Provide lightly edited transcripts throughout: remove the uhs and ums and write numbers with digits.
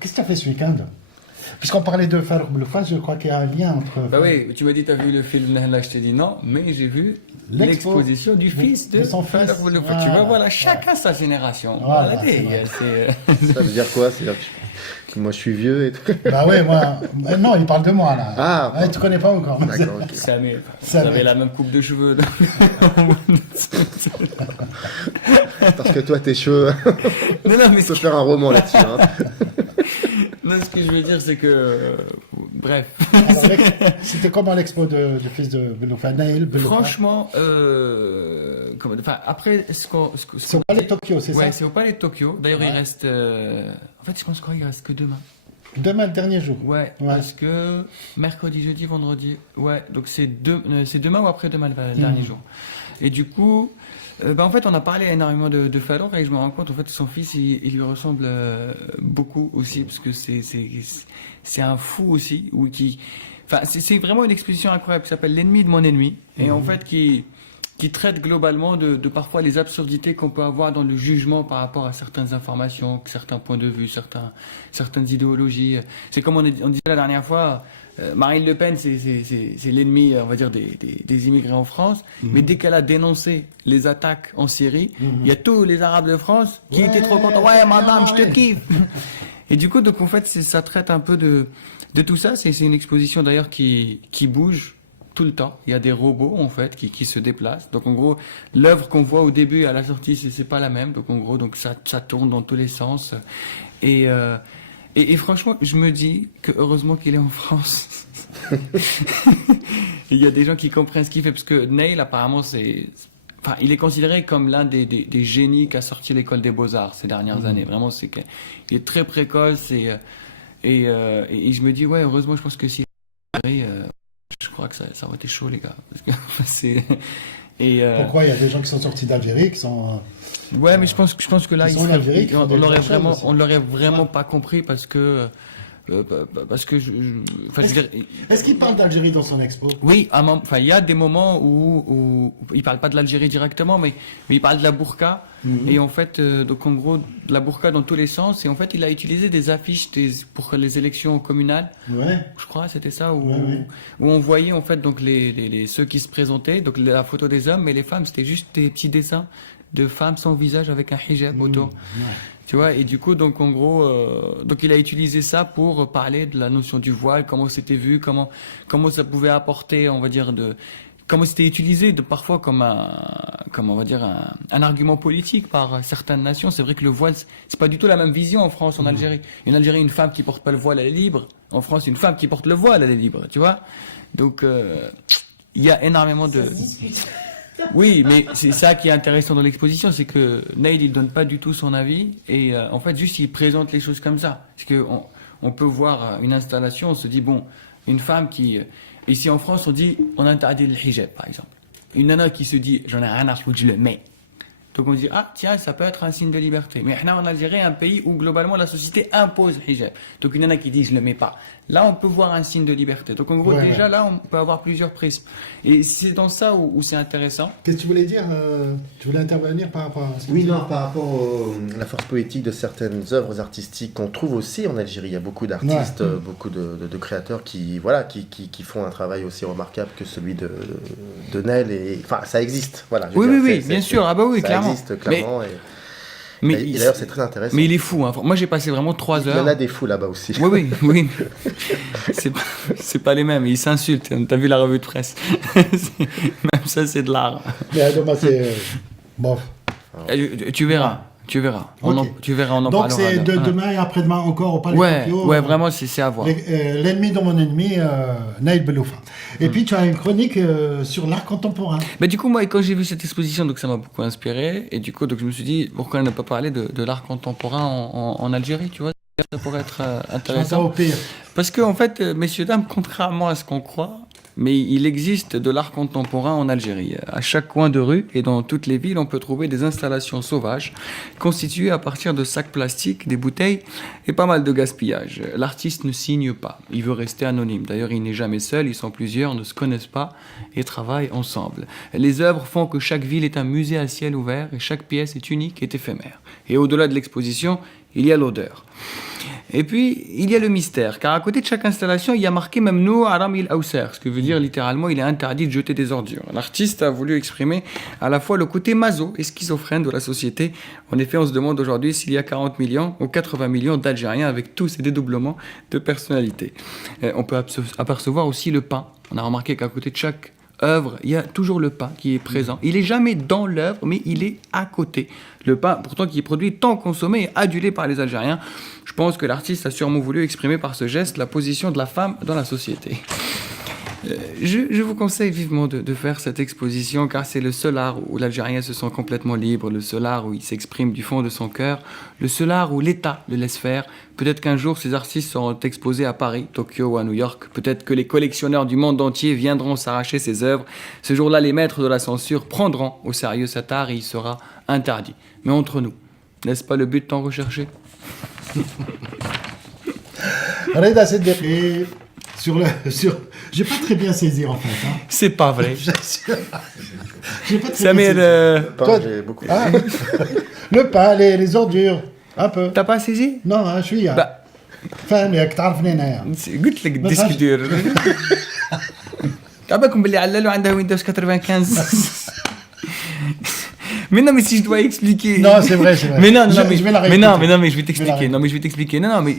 qu'est-ce que tu as fait ce week-end? Puisqu'on parlait de Farouk Bouloufa, je crois qu'il y a un lien entre... Bah oui, tu m'as dit, t'as vu le film Nahla, je t'ai dit non, mais j'ai vu l'exposition du fils de son Farouk fils. Bouloufa. Tu vois, voilà, chacun sa génération. Voilà, Voilà, c'est vrai. Ça veut dire quoi? C'est-à-dire que moi je suis vieux et tout. Bah ouais, moi... Non, il parle de moi, là. Ah, Ouais, tu connais pas encore. D'accord, ok. Samir, vous Samir. avez la même coupe de cheveux. donc. Parce que toi, tes cheveux, Non, non, mais on peut faire un roman là-dessus. Hein. non, ce que je veux dire, c'est que. Bref. Alors, c'était comment l'expo du fils de Bouloufa, Naïl Bouloufa? Franchement, enfin, après, C'est au Palais de Tokyo, c'est ouais, ça? c'est au Palais de Tokyo. D'ailleurs, il Ouais. reste. En fait, je pense qu'il reste que demain. Demain, le dernier jour. Ouais, Ouais. parce que mercredi, jeudi, vendredi. Ouais, donc c'est demain ou après-demain le dernier jour. Et du coup, bah, en fait, on a parlé énormément de Farouk et je me rends compte, en fait, son fils, il lui ressemble beaucoup aussi, parce que c'est un fou aussi, ou qui. Enfin, c'est vraiment une exposition incroyable qui s'appelle L'ennemi de mon ennemi, et en fait, qui traite globalement de parfois les absurdités qu'on peut avoir dans le jugement par rapport à certaines informations, certains points de vue, certaines idéologies. C'est comme on disait la dernière fois, Marine Le Pen, c'est l'ennemi, on va dire, des immigrés en France, mais dès qu'elle a dénoncé les attaques en Syrie, il y a tous les Arabes de France qui étaient trop contents. Ouais, madame, je te kiffe. Et du coup, donc en fait, ça traite un peu de tout ça. C'est une exposition d'ailleurs qui bouge tout le temps. Il y a des robots en fait qui se déplacent. Donc en gros, l'œuvre qu'on voit au début et à la sortie, c'est pas la même. Donc en gros, donc ça tourne dans tous les sens. Et franchement, je me dis que heureusement qu'il est en France. Il y a des gens qui comprennent ce qu'il fait parce que Nail apparemment enfin, il est considéré comme l'un des génies qui a sorti l'école des beaux-arts ces dernières années. Vraiment, il est très précoce et je me dis ouais, heureusement, je pense que si je crois que ça aurait été chaud, les gars. Parce que, Pourquoi il y a des gens qui sont sortis d'Algérie, qui sont... ouais, mais je pense que là, Ils sont en Algérie, qui font des choses aussi. on l'aurait vraiment pas compris parce que enfin, je veux dire, Est-ce qu'il parle d'Algérie dans son expo? oui, enfin, il y a des moments où il parle pas de l'Algérie directement, mais il parle de la burqa. Et en fait, donc en gros, de la burqa dans tous les sens. Et en fait, il a utilisé des affiches pour les élections communales. Ouais. Je crois, c'était ça, où, Ouais. où on voyait en fait donc ceux qui se présentaient, donc la photo des hommes, mais les femmes, c'était juste des petits dessins de femmes sans visage avec un hijab autour. Tu vois, et du coup, donc en gros, donc il a utilisé ça pour parler de la notion du voile, comment c'était vu, comment ça pouvait apporter, on va dire, comment c'était utilisé parfois comme on va dire un argument politique par certaines nations. C'est vrai que le voile, c'est pas du tout la même vision en France, en Algérie. En Algérie, une femme qui porte pas le voile, elle est libre. En France, une femme qui porte le voile, elle est libre, tu vois. Donc, il y a énormément de... Oui, mais c'est ça qui est intéressant dans l'exposition, c'est que Naïd, il donne pas du tout son avis et en fait juste il présente les choses comme ça. Parce que on peut voir une installation, on se dit bon, une femme qui ici en France on interdit le hijab par exemple. Une nana qui se dit j'en ai rien à foutre, je le mets. Donc on se dit ah tiens, ça peut être un signe de liberté. Mais là en Algérie, un pays où globalement la société impose le hijab. Donc une nana qui dit je le mets pas. Là on peut voir un signe de liberté. Donc en gros déjà là on peut avoir plusieurs prismes. Et c'est dans ça où c'est intéressant. Qu'est-ce que tu voulais dire? Tu voulais intervenir par rapport à ce que Oui, tu non, dis? par rapport à la force poétique de certaines œuvres artistiques qu'on trouve aussi en Algérie. Il y a beaucoup d'artistes, beaucoup de créateurs qui font un travail aussi remarquable que celui de Nel. Enfin, ça existe. Voilà, je veux dire, Oui, bien sûr. Ah bah oui, ça clairement. existe clairement. Mais Et d'ailleurs, c'est très intéressant. Mais il est fou. Hein. Moi, j'ai passé vraiment 3 Il y heures. en a des fous là-bas aussi. Oui. C'est pas les mêmes. Ils s'insultent. T'as vu la revue de presse? Même ça, c'est de l'art. Mais Adoma, c'est... Bof. Tu verras. Tu verras. Ok. Tu verras, on en Donc parlera. c'est demain et après-demain encore au Palais de Ouais, Tokyo. ouais, vraiment, c'est à voir. L'ennemi de mon ennemi, Naïd Bouloufa. Et puis tu as une chronique sur l'art contemporain. Bah, du coup, moi, quand j'ai vu cette exposition, donc ça m'a beaucoup inspiré. Et du coup, donc, je me suis dit, pourquoi ne pas parler de l'art contemporain en Algérie, tu vois? Ça pourrait être intéressant. Au pire. Parce que, en fait, messieurs, dames, contrairement à ce qu'on croit, mais il existe de l'art contemporain en Algérie. À chaque coin de rue et dans toutes les villes, on peut trouver des installations sauvages constituées à partir de sacs plastiques, des bouteilles et pas mal de gaspillage. L'artiste ne signe pas, il veut rester anonyme. D'ailleurs, il n'est jamais seul, ils sont plusieurs, ne se connaissent pas et travaillent ensemble. Les œuvres font que chaque ville est un musée à ciel ouvert et chaque pièce est unique et éphémère. Et au-delà de l'exposition, il y a l'odeur. Et puis, il y a le mystère, car à côté de chaque installation, il y a marqué Mamnou Aram il Awser, ce qui veut dire littéralement, il est interdit de jeter des ordures. L'artiste a voulu exprimer à la fois le côté maso et schizophrène de la société. En effet, on se demande aujourd'hui s'il y a 40 millions ou 80 millions d'Algériens avec tous ces dédoublements de personnalité. On peut apercevoir aussi le pain. On a remarqué qu'à côté de chaque œuvre, il y a toujours le pain qui est présent. Il est jamais dans l'œuvre, mais il est à côté. Le pain, pourtant, qui est produit tant consommé et adulé par les Algériens. Je pense que l'artiste a sûrement voulu exprimer par ce geste la position de la femme dans la société. Je vous conseille vivement de faire cette exposition, car c'est le seul art où l'Algérien se sent complètement libre, le seul art où il s'exprime du fond de son cœur, le seul art où l'État le laisse faire. Peut-être qu'un jour, ces artistes seront exposés à Paris, Tokyo ou à New York. Peut-être que les collectionneurs du monde entier viendront s'arracher ces œuvres. Ce jour-là, les maîtres de la censure prendront au sérieux cet art et il sera interdit. Mais entre nous, n'est-ce pas le but tant recherché? Reda Seddeqi, j'ai pas très bien saisi en fait. Hein. C'est pas vrai. J'ai pas très Samir, bien saisi. Toi, J'ai beaucoup. Ah, le pain, les ordures, un peu. t'as pas saisi? Non, hein, شوية. Bah, فاهم ياك تعرفني أنايا. قلت لك الديسك دير. تعبكم باللي عللوا عندها ويندوز 95. Mais non, mais si je dois expliquer. Non, c'est vrai, c'est vrai. Mais non, non, Je vais la mais non, réécouter. mais je vais Je vais la t'expliquer. Non, mais je vais t'expliquer. Non, non, mais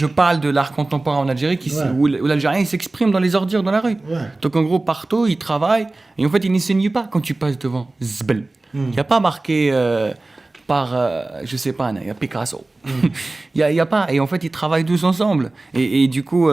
je parle de l'art contemporain en Algérie Ouais. où l'Algérien il s'exprime dans les ordures dans la rue. Ouais. Donc en gros, partout, il travaille et en fait, il n'enseigne pas quand tu passes devant Zbel. Il n'y a pas marqué par, je sais pas, il y a Picasso. Il y a pas. Et en fait, ils travaillent tous ensemble. Et du coup,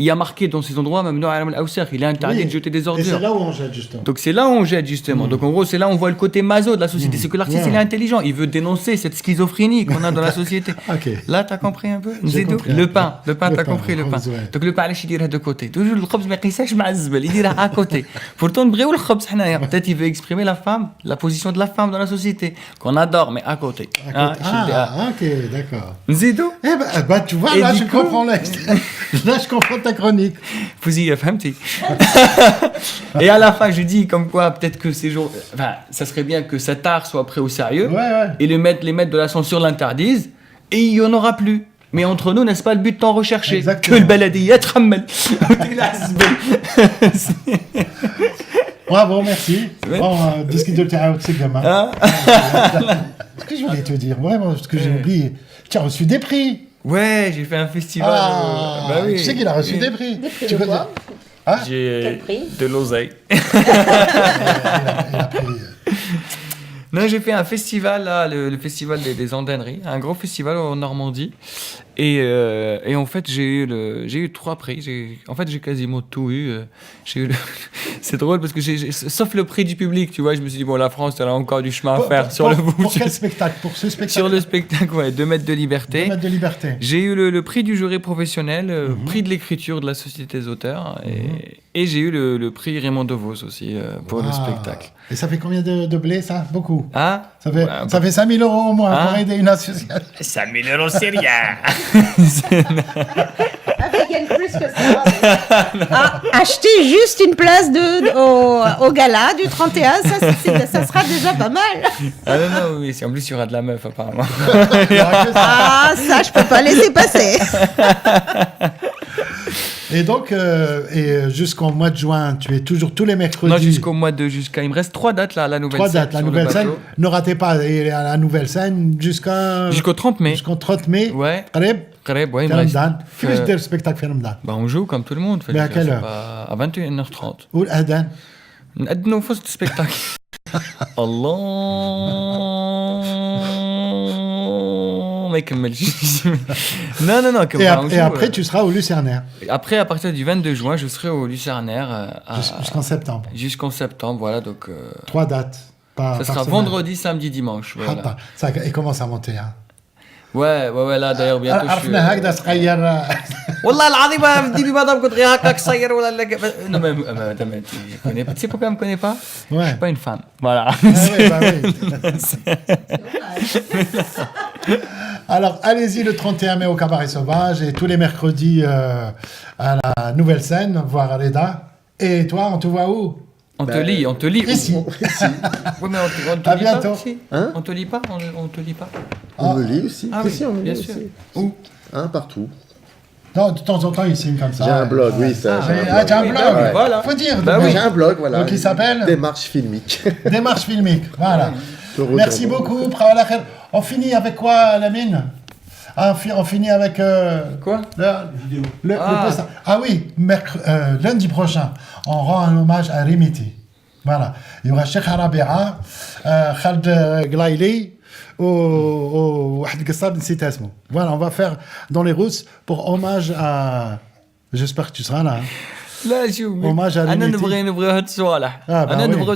il y a marqué dans ces endroits, même dans Aram al-Awser, il est interdit Oui. de jeter des Et c'est ordures. là où on jette justement. Donc c'est là où on jette justement. Donc en gros c'est là où on voit le côté maso de la société. C'est que l'artiste Ouais. il est intelligent, il veut dénoncer cette schizophrénie qu'on a dans la société. Ok. Là t'as compris un peu? J'ai Zidou compris. Le pain Le t'as pain, compris le le pain. khobz, ouais. Donc le pain علاش يديرها de côté. Toujours le khobz ما يقيسهاش مع الزبل يديرها à côté. Pourtant نبغيو الخبز حنايا. Peut-être il veut exprimer la femme, la position de la femme dans la société qu'on adore mais à côté. Ah, ok, d'accord. Zidou Eh ben, tu vois, Et là, du je coup- comprends là, je comprends ta chronique. Fouzi, فهمتي. Et à la fin je dis comme quoi peut-être que ces jours, enfin ça serait bien que cet art soit pris au sérieux. Ouais, ouais. Et les maîtres de la censure l'interdisent, et il n'y en aura plus. Mais entre nous, n'est-ce pas le but tant recherché? Exactement. Que le baladiyat تحمل. Bravo, merci. Ouais. Bon, disque de Théraout, c'est gamin. Hein? Ce que je voulais te dire, vraiment, ce que j'ai oublié. Tu as reçu des prix. Ouais, j'ai fait un festival. Ah, bah oui. tu sais qu'il a reçu Oui. des prix. Des prix Tu de peux quoi dire- Ah, J'ai Quel prix de l'oseille. il a pris. Non, j'ai fait un festival, là, le festival des Andaineries, un gros festival en Normandie. Et en fait, j'ai eu 3 prix. En fait, j'ai quasiment tout eu. J'ai eu c'est drôle parce que sauf le prix du public, tu vois, je me suis dit, bon, la France, elle a encore du chemin à faire sur le bout. Pour quel spectacle? Pour ce spectacle? Sur le spectacle, ouais, 2 mètres de 2 liberté. mètres de liberté. J'ai eu le prix du jury professionnel, prix de l'écriture de la Société des auteurs, et j'ai eu le prix Raymond DeVos aussi pour le Ah. spectacle. Et ça fait combien de blé, ça? Beaucoup. Ah, Ça fait, ouais, ça fait 5 000 € au moins Ah. pour aider une association. 5 000 €, c'est rien. Ah, mais il gagne plus que ça. Ah, acheter juste une place au gala du 31, ça sera déjà pas mal. Ah non, non, oui, en plus, il y aura de la meuf, apparemment. Il y aura que ça. Ah, ça, je peux pas laisser passer. Et donc, jusqu'au mois de juin, tu es toujours tous les mercredis. Non, il me reste 3 dates, là, la nouvelle 3 scène. dates. La sur le nouvelle scène, bateau. ne ratez pas la nouvelle scène Jusqu'au 30 mai. jusqu'au 30 mai. Ouais. قريب Qareb, ouais, il في me reste. رمضان. كيفاش دير spectacle في رمضان؟ Bah, on joue comme tout le monde. Mais à quelle heure? À 21h30. والأذان. نأذنوا في وسط السبيكتاكل. الله ما يكملش. Non, non, non. Et après, tu seras au Lucernaire Après, à partir du 22 juin, je serai au Lucernaire jusqu'en septembre. jusqu'en septembre. Voilà, donc 3 dates. ça sera vendredi, samedi, dimanche. Voilà. Voilà. Ça, il commence à monter. Hein. Ouais, là d'ailleurs bientôt je suis. عرفنا هكذا صغير. والله العظيم ما بدي بي مدام كنت غير هكاك صغير ولا لا. Non, mais madame, tu connais pas. Tu sais pourquoi elle me connaît pas? Je Ouais. suis pas une femme. Voilà. Ah oui, bah oui. Alors, allez-y le 31 mai au Cabaret Sauvage et tous les mercredis à la Nouvelle Scène, voir Reda. Et toi, on te voit où? On te lit. Ici. Oui, mais on te À lit pas bientôt. aussi. Hein On te lit pas. On te lit pas. On me lit aussi. Ah Si, oui, si, on me bien lit sûr. aussi. Où? Un partout. Non, de temps en temps, il signe comme ça. J'ai un blog, oui, ça. J'ai un blog. oui, voilà. Faut dire. Bah donc, oui. J'ai un blog, voilà. Donc, il s'appelle Démarche filmique. Démarche filmique. Voilà. Merci beaucoup. On finit avec quoi, Lamine? On finit avec Quoi? le dessin. Ah oui, lundi prochain, on rend un hommage à Rimiti. Voilà. Il y aura Cheikh Rabia, Khaled Glaili ou واحد القصاب نسيت اسمه. Voilà, on va faire dans les Rousses pour hommage à. J'espère que tu seras là. لا شوف Hommage à انا Rimiti. نبغي هاد الصوالح Ah, bah انا oui.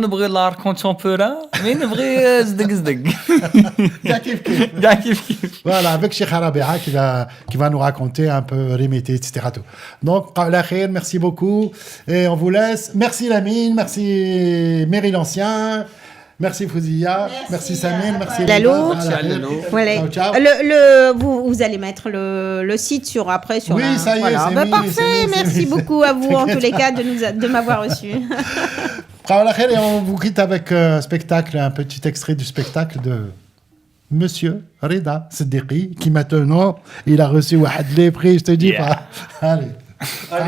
نبغي l'art contemporain mais نبغي صدق Bien kiff, kiff. كاع كيف Voilà, avec Cheikh Rabia qui va nous raconter un peu Rimiti, etc. tout. Donc, la khair, merci beaucoup. Et on vous laisse. Merci Lamine, merci Meryl Ancien, merci Fouzia, merci Samir, merci Lalo. Lalo. Merci à Lalo. Voilà. Ciao, ciao. Vous allez mettre le site sur après sur Oui, ça y est, voilà. c'est Bah, mis, parfait, c'est mis, merci c'est mis. beaucoup à vous en tous les cas de m'avoir reçu. La khair, et on vous quitte avec un petit extrait du spectacle de Monsieur Reda Siddiqui, qui maintenant, il a reçu les prix, je te dis pas. Allez.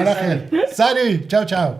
La khair. Salut, ciao, ciao.